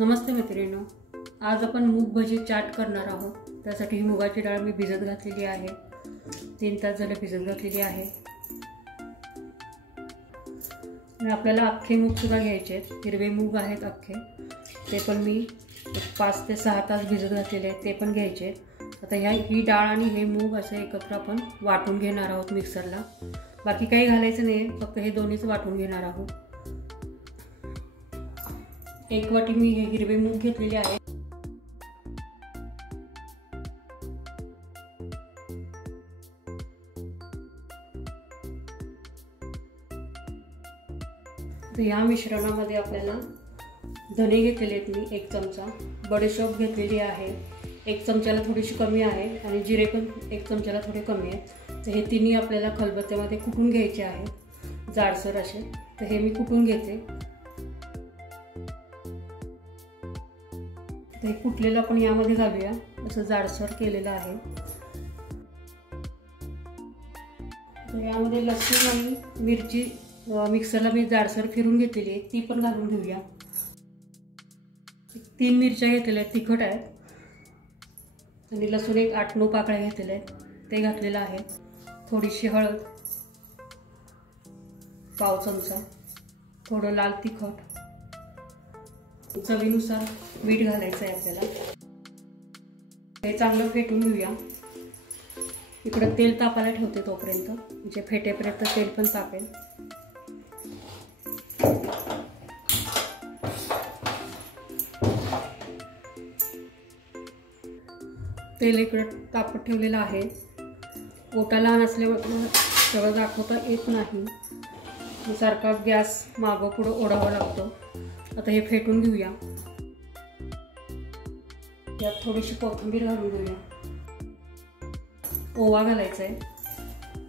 नमस्ते मैत्रिणींनो, आज आपण मूग भजी चाट करणार आहोत। त्यासाठी ही मुगाची डाळ मी भिजत घातलेली आहे। 3 तास झाले भिजत घातलेली आहे। आणि आपल्याला अख्खे मूग सुद्धा घ्यायचे आहेत। हिरवे मूग आहेत अख्खे, ते पण मी 5 ते 6 तास भिजत घातलेले आहेत, ते पण घ्यायचे आहेत। आता ही डाळ आणि हे मूग असे एकत्र आपण वाटून घेणार आहोत मिक्सरला। बाकी काही घालायचं नाही, फक्त हे दोन्हीच वाटून घेणार आहोत। 1 वाटी मी हे हिरवे मूग घेतलेले आहे। तर या मिश्रणामध्ये आपल्याला धने घेतलेले आहेत मी 1 चमचा, बडीशेप घेतलेली आहे 1 चमच्याला थोडीशी कमी आहे, आणि जिरे पण 1 चमच्याला थोडे कमी आहेत। तर हे तिन्ही आपल्याला खलबत्त्यामध्ये कुटून घ्यायचे आहे, जाडसर असे। तर हे मी कुटून घेते। तर हे कुटलेलं आपण यामध्ये घालूया, असं जाडसर केलेलं आहे। तर यामध्ये लसूण आणि मिरची मिक्सरला मी जाडसर फिरून घेतलेली आहे, ती पण घालून घेऊया। 3 मिरच्या घेतलेल्या आहेत, तिखट आहेत, आणि लसूण 8-9 पाकळ्या घेतलेल्या आहेत, ते घातलेलं आहे। थोडीशी हळद, पाव चमचा, थोडं लाल तिखट, चवीनुसार मीठ घालायचं आहे आपल्याला। हे चांगलं फेटून घेऊया। इकडे तेल तापायला ठेवते तोपर्यंत, म्हणजे फेटेपर्यंत तेल पण तापेल। तेल इकडे तापत ठेवलेलं आहे। ओटा लहान असल्यामुळे सगळं दाखवता येत नाही, सारखा गॅस मागं पुढं ओढावा लागतो। आता हे फेटून घेऊया। यात थोडीशी कोथिंबीर घालून घेऊया। ओवा घालायचा आहे,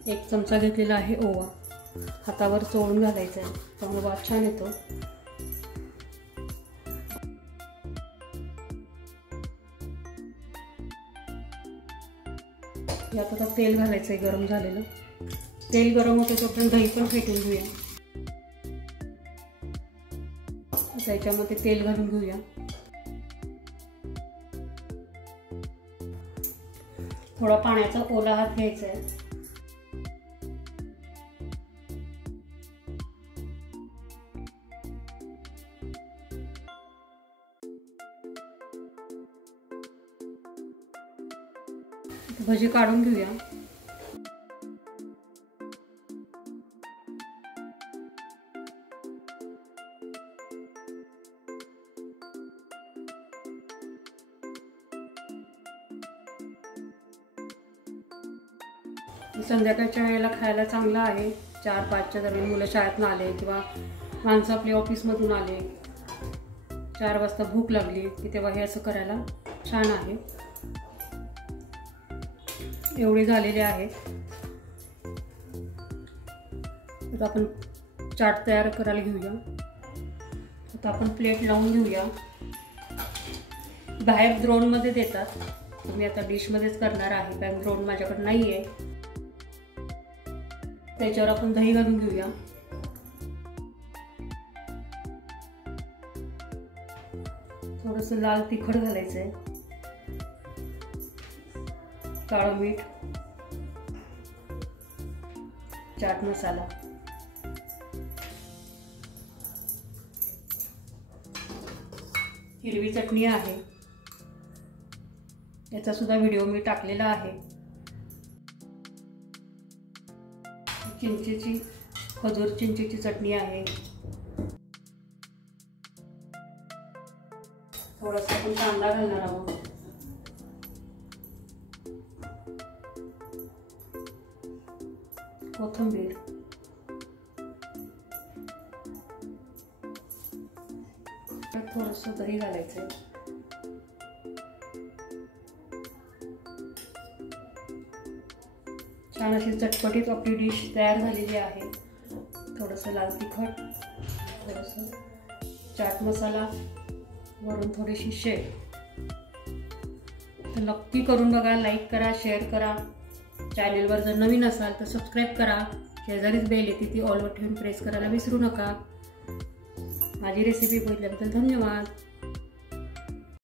1 चमचा घेतलेला आहे ओवा, हातावर चोळून घालायचा आहे, त्यामुळे वास छान येतो। यात आता तेल घालायचं आहे गरम झालेलं। तेल गरम होते तोपर्यंत दही पण फेटून घेऊया। आता याच्यामध्ये तेल घालून घेऊया। थोडा पाण्याचा ओला हात घ्यायचा आहे। भजी काढून घेऊया। संध्याकाळच्या वेळेला खायला चांगलं आहे। 4-5च्या दरम्यान मुलं शाळेतून आले किंवा माणसं आपले ऑफिसमधून आले, 4 वाजता भूक लागली की तेव्हा हे असं करायला छान आहे। एवढे झालेले आहेत। आता आपण चाट तयार करायला घेऊया। आता आपण प्लेट लावून घेऊया। बाहेर द्रोणमध्ये देतात, मी आता डिशमध्येच करणार आहे, कारण द्रोण माझ्याकडे नाही आहे। त्याच्यावर आपण दही घालून घेऊया। थोडंसं लाल तिखट घालायचं आहे, काळं मीठ, चाट मसाला, हिरवी चटणी आहे, याचा सुद्धा व्हिडिओ मी टाकलेला आहे। चिंचेची, खजूर चिंचेची चटणी आहे। थोडासा आपण कांदा घालणार आहोत, कोथिंबीर, थोडंसं दही घालायचं। छान अशी चटपटीत आपली डिश तयार झालेली आहे। थोडंसं लाल तिखट, थोडंसं चाट मसाला, वरून थोडीशी शेव। तर नक्की करून बघा, लाईक करा, शेअर करा। चॅनलवर जर नवीन असाल तर सबस्क्राईब करा। शेजारीच बेल येते, ती ऑलवर ठेवून प्रेस करायला विसरू नका। माझी रेसिपी बघितल्याबद्दल धन्यवाद।